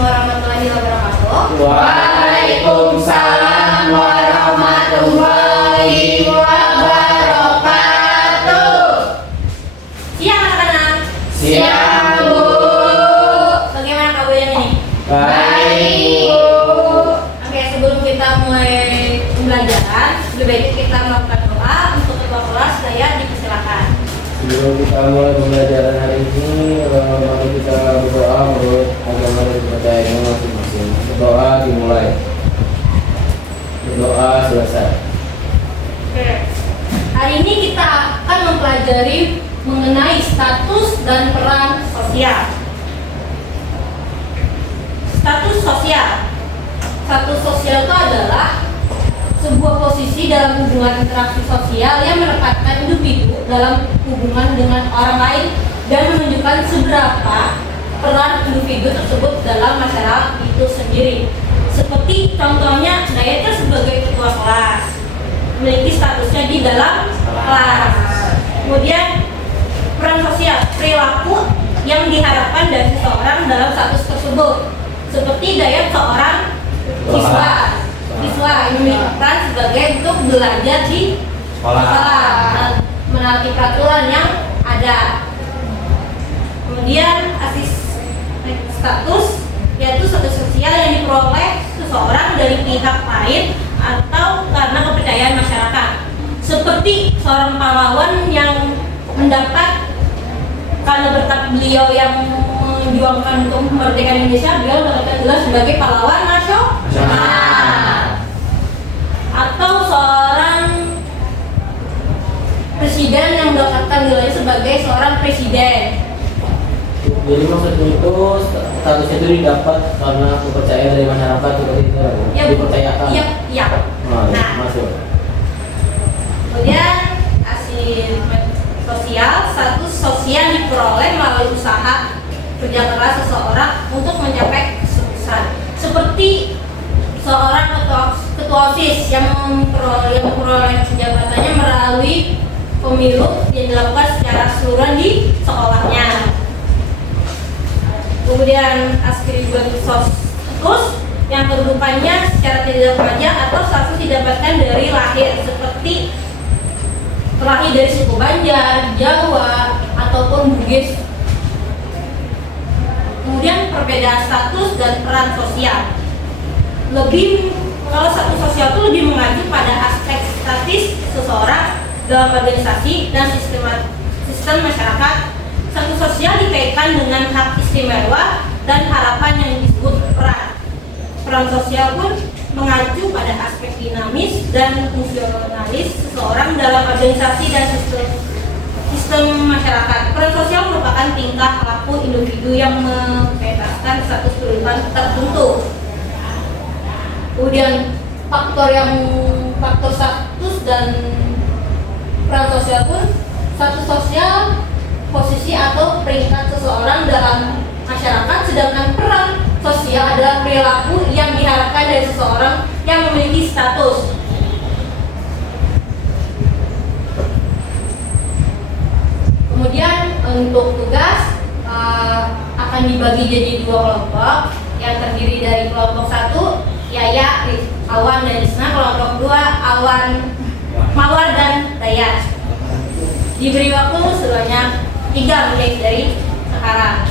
warahmatullahi wabarakatuh. Waalaikumsalam warahmatullahi wabarakatuh. Siang anak-anak. Siang, Bu. Bagaimana kabarnya nih? Baik, Bu. Oke, sebelum kita mulai pembelajaran, lebih baik kita melakukan doa untuk ketua kelas. Saya dipersilakan. Sebelum kita mulai pembelajaran hari ini, mari kita berdoa menurut agama dan kepercayaan masing-masing. Berdoa dimulai. Berdoa selesai. Oke. Hari ini kita akan mempelajari mengenai status dan peran sosial. Status sosial. Status sosial itu adalah sebuah posisi dalam hubungan interaksi sosial yang menempatkan individu dalam hubungan dengan orang lain dan menunjukkan seberapa peran individu tersebut dalam masyarakat itu sendiri. Seperti contohnya, saya itu sebagai ketua kelas, memiliki statusnya di dalam kelas. Kemudian peran sosial, perilaku yang diharapkan dari seseorang dalam status tersebut, seperti daya seorang siswa yang memiliki peran sebagai untuk belajar di sekolah, menaati peraturan yang ada. Kemudian status, yaitu status sosial yang diperoleh seseorang dari pihak lain atau karena kepercayaan masyarakat, seperti seorang pahlawan yang mendapat karena berkat beliau yang memperjuangkan untuk kemerdekaan Indonesia, beliau mendapatkan gelar sebagai pahlawan nasional. Atau seorang presiden yang mendapatkan gelarnya sebagai seorang presiden. Jadi maksudnya itu statusnya itu didapat karena kepercayaan dari masyarakat seperti itu, Ya, dipercayakan. Iya. Nah, masuk. kemudian aspek sosial, status sosial diperoleh melalui usaha kerja keras seseorang untuk mencapai kesuksesan. Seperti seorang ketua OSIS yang memperoleh jabatannya melalui pemilu yang dilakukan secara keseluruhan di sekolahnya. Kemudian atribut status yang kedudukannya secara tidak sengaja atau status didapatkan dari lahir, seperti terlahir dari suku Banjar, Jawa, ataupun Bugis. Kemudian perbedaan status dan peran sosial. Kalau status sosial itu lebih mengacu pada aspek statis seseorang dalam organisasi dan sistem masyarakat. Status sosial dikaitkan dengan hak istimewa dan harapan yang disebut peran. Peran sosial pun mengacu pada aspek dinamis dan fungsionalis seseorang dalam organisasi dan sistem masyarakat. Peran sosial merupakan tingkah laku individu yang membebaskan status kedudukan tertentu. Kemudian faktor status dan peran sosial pun, status sosial posisi atau peringkat seseorang dalam masyarakat, sedangkan peran sosial adalah perilaku yang diharapkan dari seseorang yang memiliki status. Kemudian untuk tugas akan dibagi jadi dua kelompok yang terdiri dari kelompok 1 Yaya, Awan, dan Risna, kelompok 2 Awan, Mawar, dan Dayat. Diberi waktu sebanyak 3 menit dari sekarang.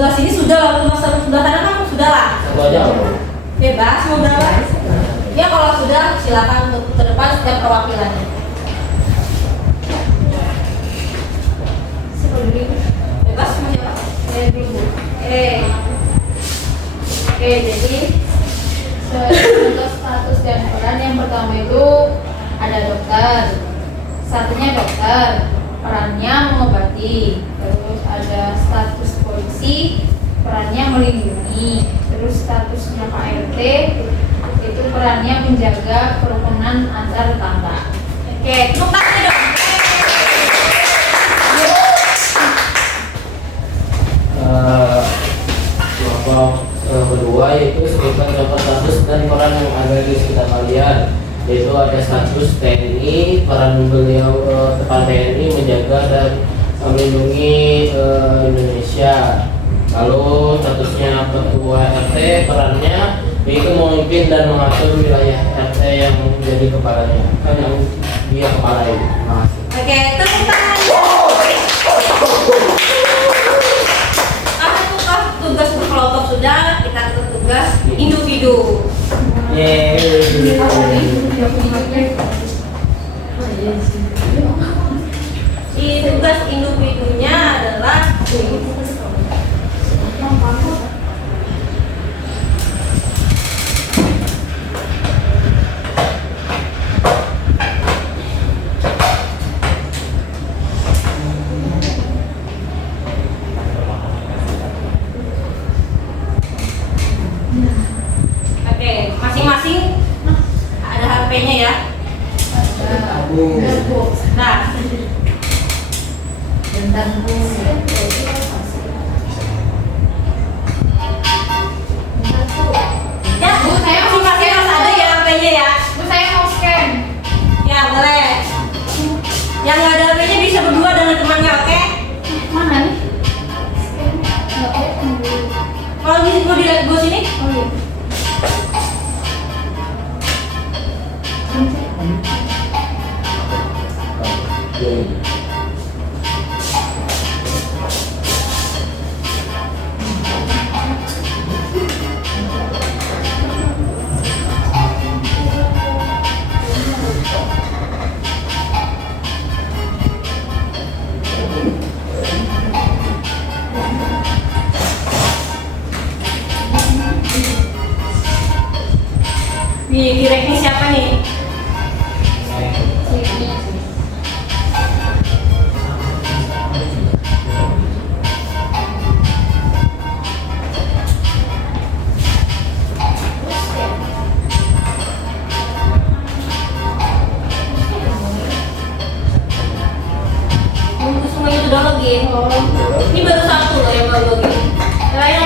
sebelah sini sudah, sebelah sana kan sudah lah. Satu aja apa? Bebas mau berapa? Ya kalau sudah silakan untuk ke depan setiap perwakilannya. Bebas mau siapa? Dulu. Oke, jadi untuk status dan peran yang pertama itu ada dokter. Satunya dokter, perannya mengobati. Terus ada status polisi, perannya melindungi. Terus statusnya KRT, itu perannya menjaga kerukunan antar tetangga. Oke, tepuk tangan dong. Kelompok kedua yaitu sebutkan contoh status dan peran yang ada di sekitar kalian. Yaitu ada status TNI, peran beliau kepala TNI menjaga dan melindungi Indonesia. Lalu statusnya ketua RT, perannya yaitu memimpin dan mengatur wilayah RT yang menjadi kepalanya, kan yang dia kepalai. Terima kasih. Oke, tepuk tangan. Karena tugas berkelompok sudah, kita ke tugas individu. Di tugas individunya adalah masing-masing ada HP-nya ya. Nah, ya, Bu, saya masing-masing harus ada ya HP-nya ya. Bu, saya mau scan. Ya, boleh. Yang nggak ada HP-nya bisa berdua dengan temannya, oke? Mana nih? Kalau mau dilihat gue sini? Oh iya. Nih, direknya siapa nih? Semuanya sudah login. Ini baru satu loh yang baru login. Ayo.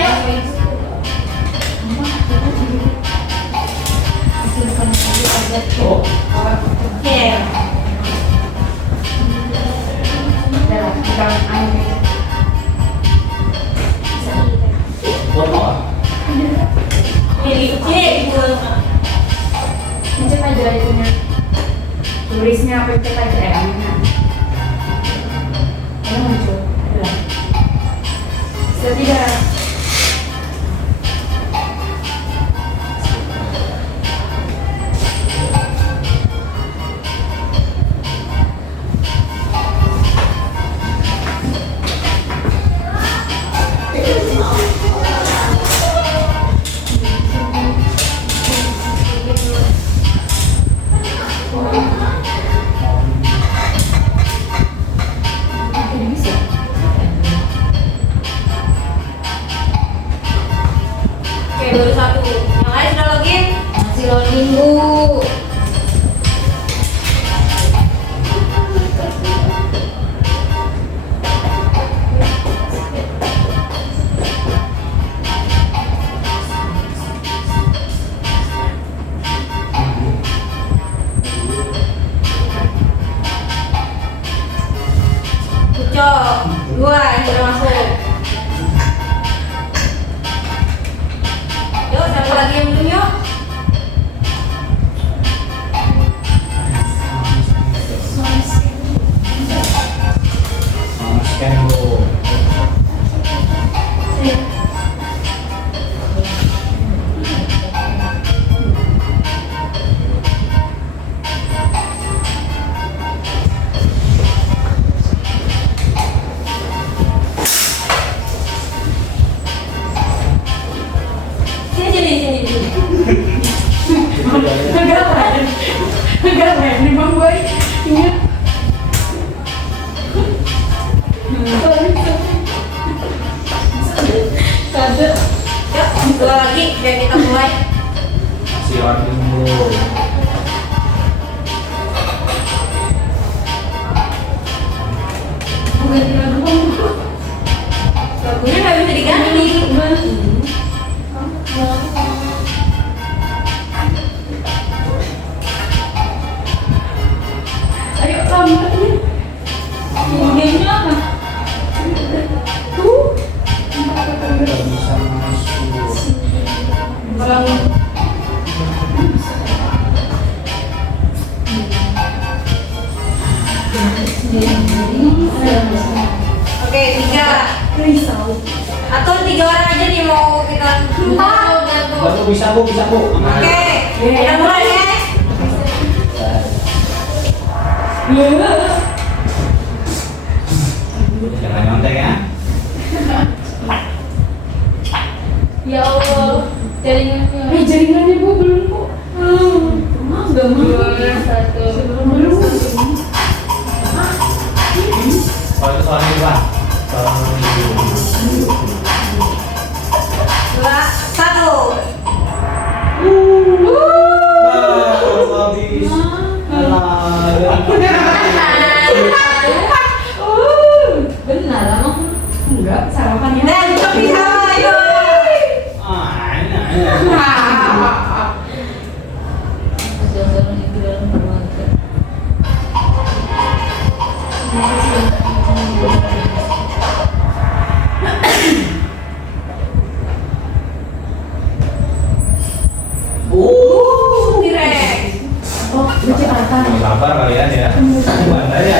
Oke. Mencet aja itunya. Tulisnya apa cek aja M-nya. Ini muncul. Bisa tidak? Baru satu. Yang lain sudah login? Masih loading, Bu. Ucok, dua yang sudah masuk. Yuk, siapa lagi yang belum yuk? Enggak, memang boy. Ingat. Kade. Yuk, dua lagi biar kita mulai. Si warning dulu. Ganti lagu dong. Lagunya nggak bisa diganti. Ayo kamu katanya. Gamenya apa? Tuh. Tidak bisa masuk. Kalau Oke, tiga. risau. Atau tiga orang aja nih mau kita. Baru bisa bu, bisa bu. Aman. Oke, kita mulai ya. Jangan nyontek ya. Ya Allah, jaringannya. Jaringannya bu belum bu. Nggak mau. Satu. Belum. Kalau itu soalnya itu pak. Dua, satu. Habis. Benar emang? Enggak, sarapan ya. Dan tapi ayo. Direk. Oh, Jakarta. Lapar kalian ya. Bandar ya.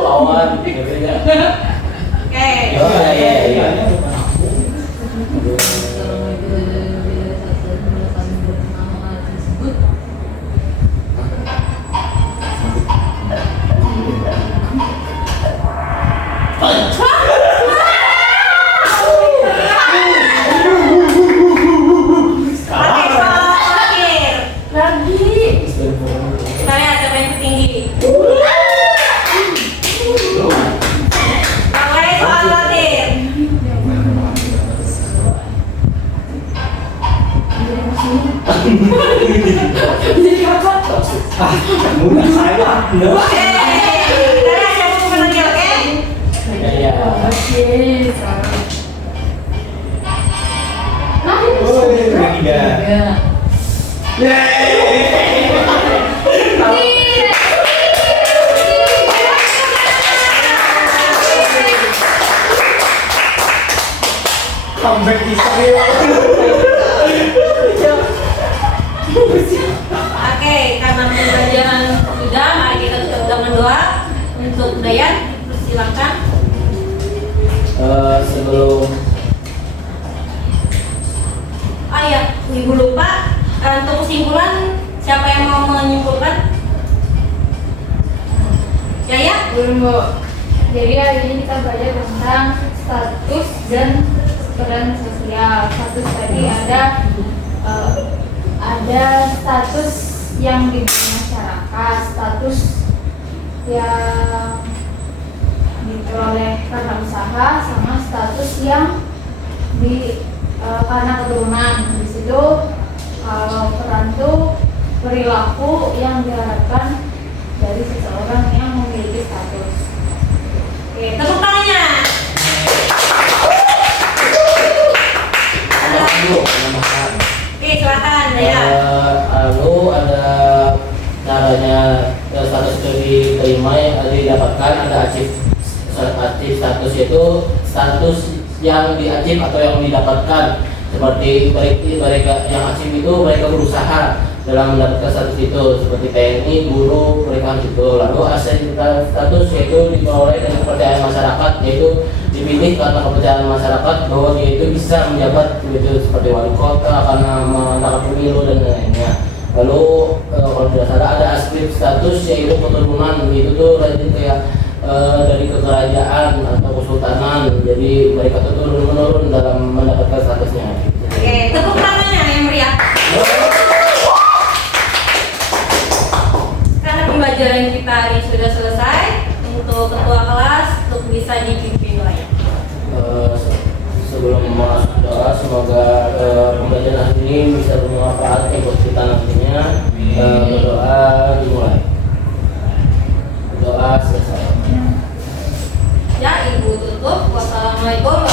Kawan, ya. Oke. Ya. Oke, terakhir. Lagi. Kita lihat siapa yang tinggi. Oke, soal terakhir. Jadi apa? Mudah saya. Oke, kita lihat siapa pemenangnya, oke? Ya. Oke, salah. Nah, itu Yang tiga. Comeback Israel. Oke, karena pembelajaran sudah, mari kita tutup dengan doa. Untuk Dayan, silakan. Sebelum Oh iya, Ibu lupa. Untuk kesimpulan, siapa yang mau menyimpulkan? Yaya? belum bu. Jadi hari ini kita belajar tentang status dan peran sosial. Status tadi ada status yang di masyarakat, status yang diperoleh karena usaha, sama status yang karena keturunan. Di situ kalau peran itu perilaku yang diharapkan dari seseorang yang memiliki status. Oke, tepuk tangannya. makan. Oke, silakan Dayan. Lalu ada caranya status itu diterima yang didapatkan, ada achieve status, yaitu status yang di-achieve atau yang didapatkan. Seperti mereka yang achieve itu mereka berusaha dalam mendapatkan status itu, seperti TNI, guru, mereka itu. Lalu aset status yaitu diperoleh dengan kepercayaan masyarakat, yaitu dipilih karena kepercayaan masyarakat bahwa dia itu bisa menjabat itu, seperti wali kota karena menangkap pemilu dan lainnya. Lalu kalau tidak salah ada aspek status yaitu keturunan, itu tuh rajin kayak dari kekerajaan atau kesultanan, jadi mereka tuh turun menurun dalam mendapatkan statusnya. Oke, tepuk tangannya yang meriah. Karena pembelajaran kita ini sudah selesai, untuk ketua kelas untuk bisa dipimpin doanya. Sebelum masuk doa, semoga pembelajaran hari ini bisa bermanfaat untuk kita nantinya. Berdoa dimulai. Doa selesai. Ya, Ibu tutup. Wassalamualaikum